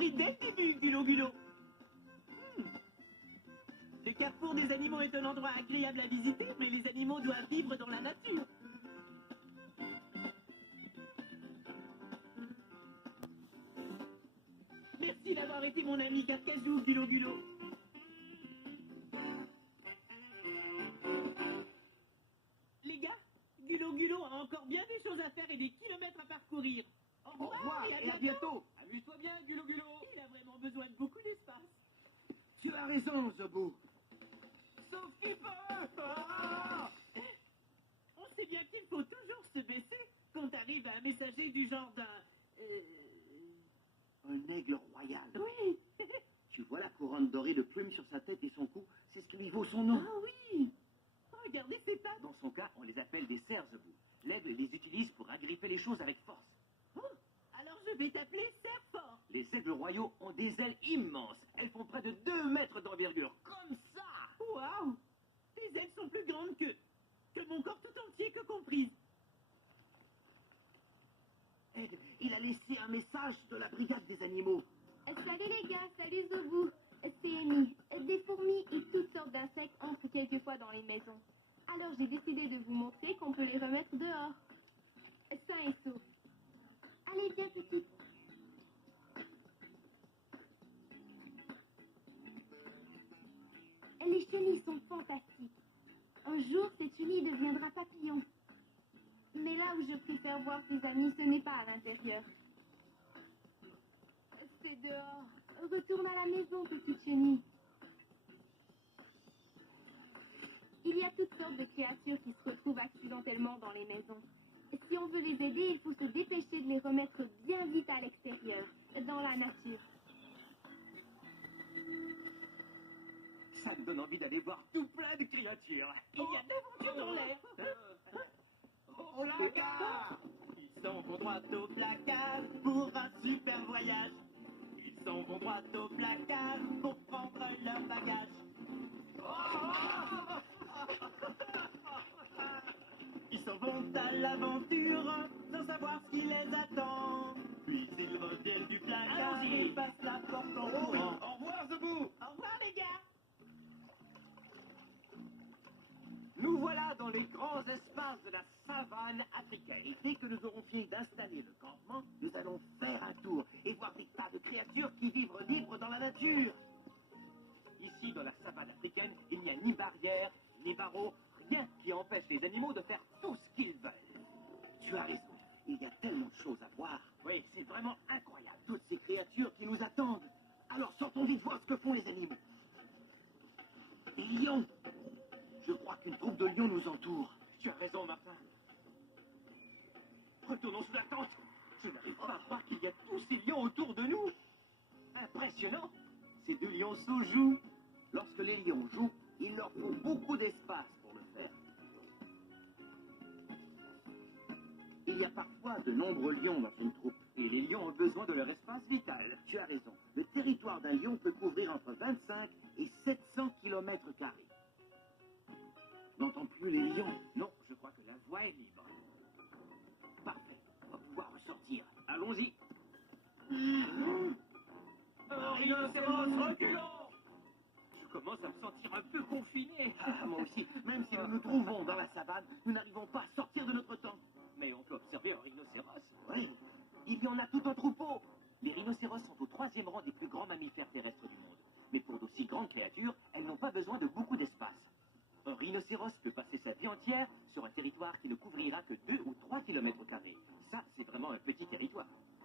compris dès le début, Gulo Gulo. Le carrefour des animaux est un endroit agréable à visiter, mais les animaux doivent vivre dans la nature. Merci d'avoir été mon ami Carcajou, Gulo Gulo. Les gars, Gulo Gulo a encore bien des choses à faire et des kilomètres à parcourir. Au revoir et à bientôt. Amuse-toi bien, Gulo Gulo. Il a vraiment besoin de beaucoup d'espace. Tu as raison, Zobou. Sauf qu'il peut... Ah, on sait bien qu'il faut toujours se baisser quand arrive un messager du genre d'un... Un aigle royal. Oui. Tu vois la couronne dorée de plumes sur sa tête et son cou? C'est ce qui lui vaut son nom. Ah oui. Regardez ces pattes. Dans son cas, on les appelle des cerfs, Zobou. L'aigle les utilise pour agripper les choses avec force. Oh, alors je vais t'appeler Cerf-Fort. Les aigles royaux ont des ailes immenses. Elles font près de 2 mètres d'envergure. Comme ça. Waouh. Tes ailes sont plus grandes que mon corps tout entier que comprise. Aigle, il a laissé un message de la brigade des animaux. Salut les gars, salut Zobou. C'est Amy. Des fourmis et toutes sortes d'insectes entrent quelquefois dans les maisons. Alors j'ai décidé de vous montrer qu'on peut les remettre dehors. Sains et saufs. Allez, viens petite. Les chenilles sont fantastiques. Un jour, cette chenille deviendra papillon. Mais là où je préfère voir tes amis, ce n'est pas à l'intérieur. C'est dehors. Retourne à la maison, petite chenille. Il y a toutes sortes de créatures qui se retrouvent accidentellement dans les maisons. Si on veut les aider, il faut se dépêcher de les remettre bien vite à l'extérieur, dans la nature. Ça me donne envie d'aller voir tout plein de créatures. Il y a d'aventure dans l'air. Oh là là. Ils s'en vont droit au placard pour un super voyage. Ils s'en vont droit au placard pour prendre leur bagage. Ils s'en vont à l'aventure sans savoir ce qui les attend. Puis ils reviennent du placard, Allons-y. ils passent la porte en courant. Au revoir, Zobou. Au revoir les gars. Nous voilà dans les grands espaces de la savane africaine. Et dès que nous aurons fini d'installer le campement, nous allons faire un tour et voir des tas de créatures qui vivent libres dans la nature. Ici, dans la savane africaine, il n'y a ni barrière, ni barreaux, rien qui empêche les animaux de faire tout ce qu'ils veulent. Tu as raison, il y a tellement de choses à voir. Oui, c'est vraiment incroyable, toutes ces créatures qui nous attendent. Alors sortons vite voir ce que font les animaux. Des lions. Je crois qu'une troupe de lions nous entoure. Tu as raison, Martin. Retournons sous la tente. Je n'arrive pas à croire qu'il y a tous ces lions autour de nous. Impressionnant. Ces deux lionceaux jouent. Lorsque les lions jouent, il leur faut beaucoup d'espace pour le faire. Il y a parfois de nombreux lions dans une troupe. Et les lions ont besoin de leur espace vital. Tu as raison. Le territoire d'un lion peut couvrir entre 25 et 700 km². N'entends plus les lions? Non, je crois que la voie est libre. Parfait, on va pouvoir ressortir. Allons-y. Rhinocéros, reculons! Je commence à me sentir un peu confiné. Ah, moi aussi. Même si nous nous trouvons dans la savane, nous n'arrivons pas à sortir de notre temps. Mais on peut observer un rhinocéros. Oui, il y en a tout un troupeau. Les rhinocéros sont au 3e rang des plus grands mammifères terrestres du monde. Mais pour d'aussi grandes créatures, elles n'ont pas besoin de beaucoup d'espace. Un rhinocéros peut passer sa vie entière sur un territoire qui ne couvrira que 2 ou 3 km². Ça, c'est vraiment un petit territoire.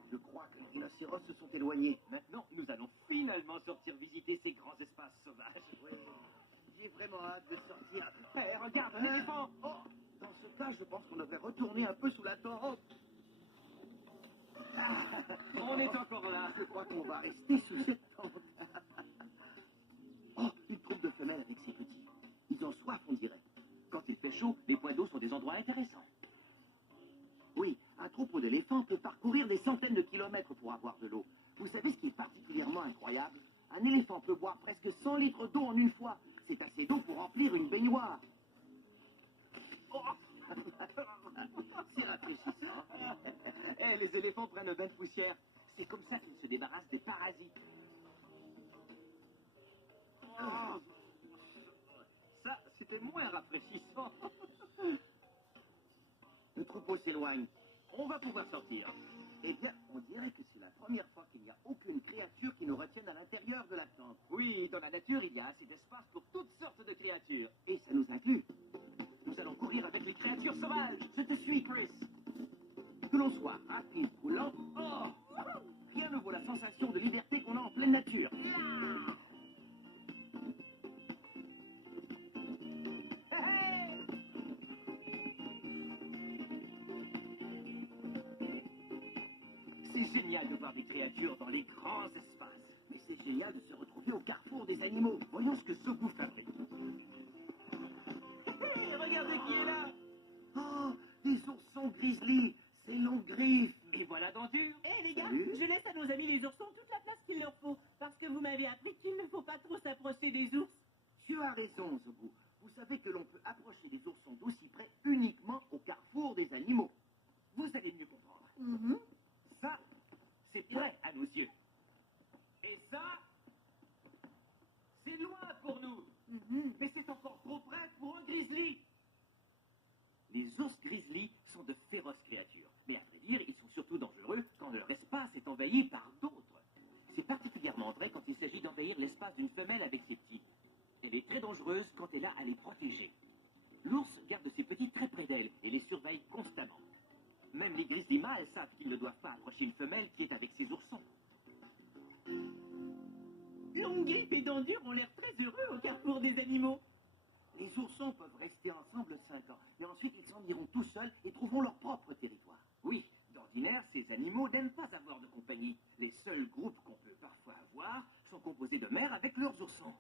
Je crois que les rhinocéros se sont éloignés. Maintenant, nous allons finalement sortir visiter ces grands espaces sauvages. Oui, j'ai vraiment hâte de sortir. Hé, regarde, un éléphant! Oh, dans ce cas, je pense qu'on devrait retourner un peu sous la tente. On est encore là. Je crois qu'on va rester sous cette tente. Oh, une troupe de femelles avec ses petits. Ils ont soif, on dirait. Quand il fait chaud, les points d'eau sont des endroits intéressants. Oui, un troupeau d'éléphants peut parcourir des centaines de kilomètres pour avoir de l'eau. Vous savez ce qui est particulièrement incroyable? Un éléphant peut boire presque 100 litres d'eau en une fois. C'est assez d'eau pour remplir une baignoire. Oh. C'est rafraîchissant. Eh, les éléphants prennent un bain de poussière. C'est comme ça qu'ils se débarrassent des parasites. Oh. Ça, c'était moins rafraîchissant. Le troupeau s'éloigne. On va pouvoir sortir. Eh bien, on dirait que c'est la première fois qu'il n'y a aucune créature qui nous retienne à l'intérieur de la tente. Oui, dans la nature, il y a assez d'espace pour toutes sortes de créatures. Et ça nous inclut. Nous allons courir avec les créatures sauvages. Je te suis, Chris. Que l'on soit rapide ou lent, oh, rien ne vaut la sensation de liberté qu'on a en pleine nature. C'est génial de voir des créatures dans les grands espaces. Et c'est génial de se retrouver au carrefour des animaux. Voyons ce que Zobu fabrique. Hey, regardez qui est là! Oh, des oursons grizzly, ces longues griffes. Et voilà Dendur. Hé les gars, Salut. je laisse à nos amis les oursons toute la place qu'il leur faut. Parce que vous m'avez appris qu'il ne faut pas trop s'approcher des ours. Tu as raison, Zobu. Vous savez que l'on peut approcher des oursons d'aussi près uniquement au carrefour des animaux. Vous allez mieux comprendre. Ça, c'est près à nos yeux. Et ça, c'est loin pour nous. Mais c'est encore trop près pour un grizzly. Les ours grizzly sont de féroces créatures. Mais à vrai dire, ils sont surtout dangereux quand leur espace est envahi par d'autres. C'est particulièrement vrai quand il s'agit d'envahir l'espace d'une femelle avec ses petits. Elle est très dangereuse quand elle a à les protéger. L'ours garde ses petits très près d'elle et les surveille constamment. Même les grizzly mâles savent qu'ils ne doivent pas approcher une femelle qui est avec ses oursons. Longuif et Dendur ont l'air très heureux au carrefour des animaux. Les oursons peuvent rester ensemble 5 ans, et ensuite ils s'en iront tout seuls et trouveront leur propre territoire. Oui, d'ordinaire, ces animaux n'aiment pas avoir de compagnie. Les seuls groupes qu'on peut parfois avoir sont composés de mères avec leurs oursons.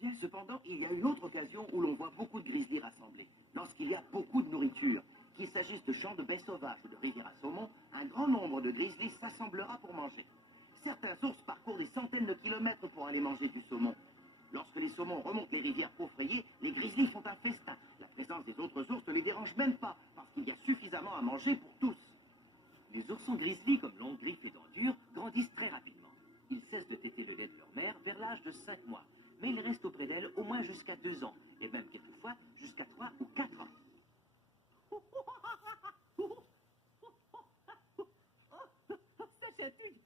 Bien, cependant, il y a une autre occasion où l'on voit beaucoup de grizzlies rassemblés, lorsqu'il y a beaucoup de nourriture. Qu'il s'agisse de champs de baies sauvages ou de rivières à saumon, un grand nombre de grizzlies s'assemblera pour manger. Certains ours parcourent des centaines de kilomètres pour aller manger du saumon. Lorsque les saumons remontent les rivières pour frayer, les grizzlies font un festin. La présence des autres ours ne les dérange même pas, parce qu'il y a suffisamment à manger pour tous. Les oursons grizzlies, comme Longgriffe et Dendur, grandissent très rapidement. Ils cessent de téter le lait de leur mère vers l'âge de 5 mois, mais ils restent auprès d'elle au moins jusqu'à 2 ans, et même quelquefois jusqu'à 3 ou 4 ans. Ça chatouille.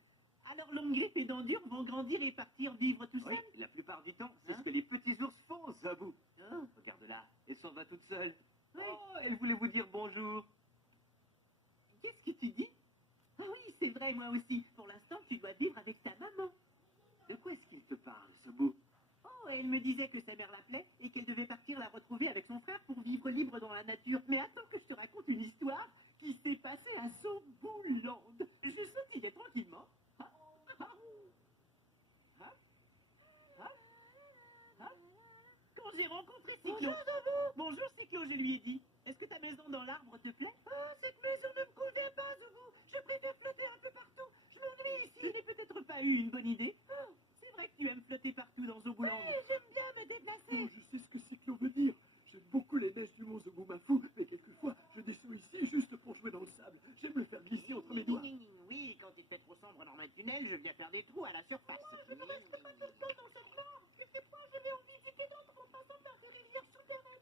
Alors Longuif et Dendur vont grandir et partir vivre tout Oui, seuls. la plupart du temps, c'est Hein? ce que les petits ours font, Zabou. Hein? Regarde-la, elle s'en va toute seule. Oui. Oh, elle voulait vous dire bonjour. Qu'est-ce que tu dis? Ah oui, c'est vrai, moi aussi. Pour l'instant, tu dois vivre avec ta maman. De quoi est-ce qu'il te parle, Zabou? Oh, elle me disait que sa mère l'appelait et qu'elle devait partir la retrouver avec son frère pour vivre libre dans la nature. Mais attends que je te raconte une histoire qui s'est passée à Zobuland. Je sautillais tranquillement. Ah, ah, ah, ah, ah. Quand j'ai rencontré Cyclo... Bonjour Cyclo, je lui ai dit. Est-ce que ta maison dans l'arbre te plaît? Ah, cette maison ne me convient pas, Zobu. Je préfère flotter un peu partout. Je m'ennuie ici. Ce n'est peut-être pas eu une bonne idée. Oh, c'est vrai que tu aimes flotter partout dans Zobuland. Oui, j'aime bien me déplacer. Je sais ce que Cyclo veut dire. J'aime beaucoup les neiges du mont Zobumafu, mais quelquefois, je descends ici juste pour jouer dans le sable. J'aime me faire glisser entre les doigts. Oui, quand il fait trop sombre dans le tunnel, je viens faire des trous à la surface. Je ne reste pas tout le temps dans cette mare. Quelquefois, je vais en visiter d'autres en passant par des rivières souterraines.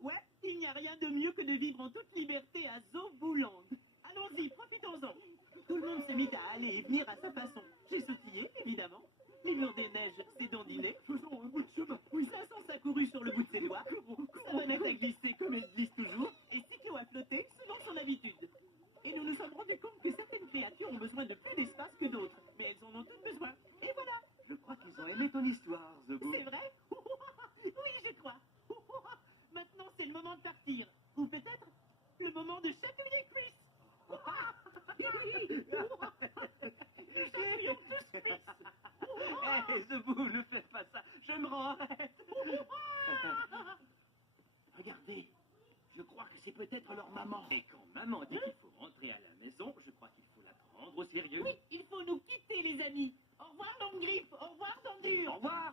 Ouais, il n'y a rien de mieux que de vivre en toute liberté à Zobuland. Allons-y, profitons-en. Tout le monde s'est mis à aller et venir à sa façon. J'ai sautillé, évidemment. Les murs des neiges s'est dandiné. Faisons un bout de chemin. Oui, Vincent a couru sur le bout de ses doigts. Savannah a glissé comme elle glisse toujours. Et Cyclo a flotté selon son habitude. Et nous nous sommes rendus compte que certaines créatures ont besoin de plus d'espace que d'autres. Mais elles en ont toutes besoin. Et voilà. Je crois qu'ils ont aimé ton histoire, Zabou. C'est vrai? Oui, je crois. Maintenant, c'est le moment de partir. Ou peut-être le moment de chatouiller Chris. Nous chatouillons tous Chris. Hé, Zabou, ne faites pas ça. Je me rends, arrête. Regardez, je crois que c'est peut-être leur maman. Et quand maman dit qu'il faut rentrer à la maison, je crois qu'il faut la prendre au sérieux. Oui, il faut nous quitter, les amis. Au revoir, Longgriffe. Au revoir, Dendur. Au revoir.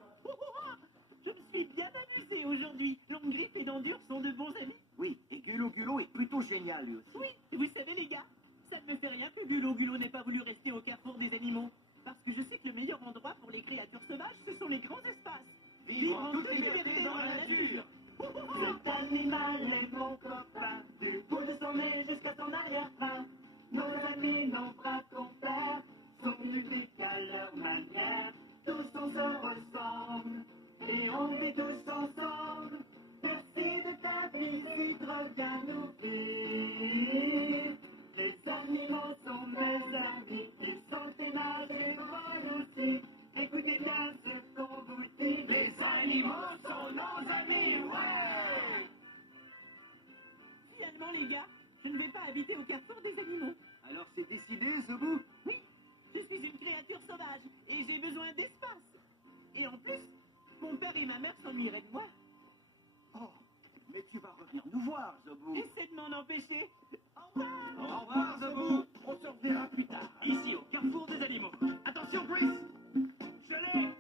Je me suis bien amusé aujourd'hui. Longgriffe et Dendur sont de bons amis. Oui, et Gulo Gulo est plutôt génial, lui aussi. Oui, vous savez, les gars, ça me me fait rien que Gulo n'ait pas voulu rester au carrefour des animaux. Parce que je sais que le meilleur endroit pour les créatures sauvages, ce sont les grands espaces. Vivre en toute liberté dans la nature. Cet animal est mon copain, du bout de son nez jusqu'à son arrière-fin. Nos amis, nos bras compères, sont uniques à leur manière. Tous on se ressemble, et on vit tous ensemble. Merci de ta visite, reviens nous vivre. Les animaux sont mes amis, ils sont aimables et moi aussi. Écoutez bien ce qu'on vous dit, les animaux sont nos amis, ouais! Finalement, les gars, je ne vais pas habiter au carrefour des animaux. Alors c'est décidé, Zoubou? Oui, je suis une créature sauvage et j'ai besoin d'espace. Et en plus, mon père et ma mère s'ennuieraient de moi. Oh, mais tu vas revenir nous voir, Zoubou. Essaie de m'en empêcher. Au revoir! Au revoir, Zoubou. On se reverra plus tard. Ici, au carrefour des animaux. Attention, Brice. Je l'ai!